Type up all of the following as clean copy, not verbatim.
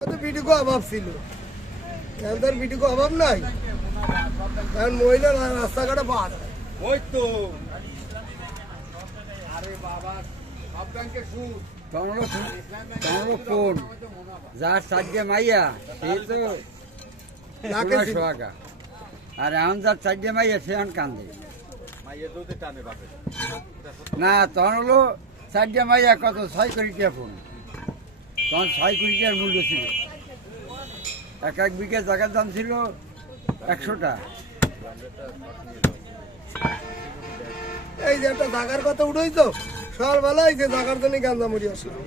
বিটুকু অভাব ছিল, এখন তার বিটুকু অভাব নাই, কারণ মহিলা রাস্তাঘাটে পার ওই তো আরে বাবা সব ব্যাংকে সুদ কোন যার চারটে মাইয়া সেই তো সোহাগা, আর এখন যার চারটে মাইয়া সে এখন কান্দে মাইয়ে দুধে টানে বাপে না। তখন হলো চারটে মাইয়া কত 6 কোটি টাকা ফোন, তখন 6 কোটি টাকার মূল্য ছিল। এক বিঘা জায়গার দাম ছিল 100 টাকা। এই যে একটা জাগার কথা উঠেই তো সকালবেলা এই যে জাগার জন্য গাঞ্জামুড়ি আসলো,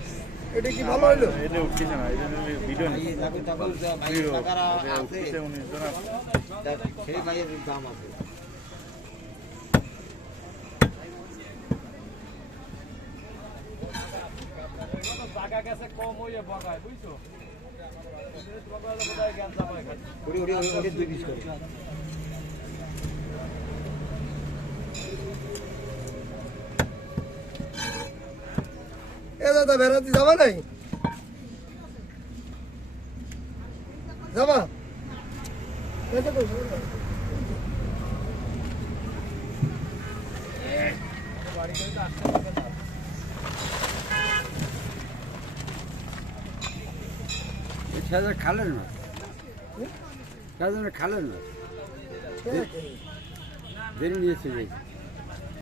এটা কি ভালো হইলো? কম হইয়া বগায় বুঝছো এ দাদা বেড়াতে যাবা নাই? যাবা? সেটা খালের মাছ, সেটা খালের মাছ বেরিয়ে নিয়েছে।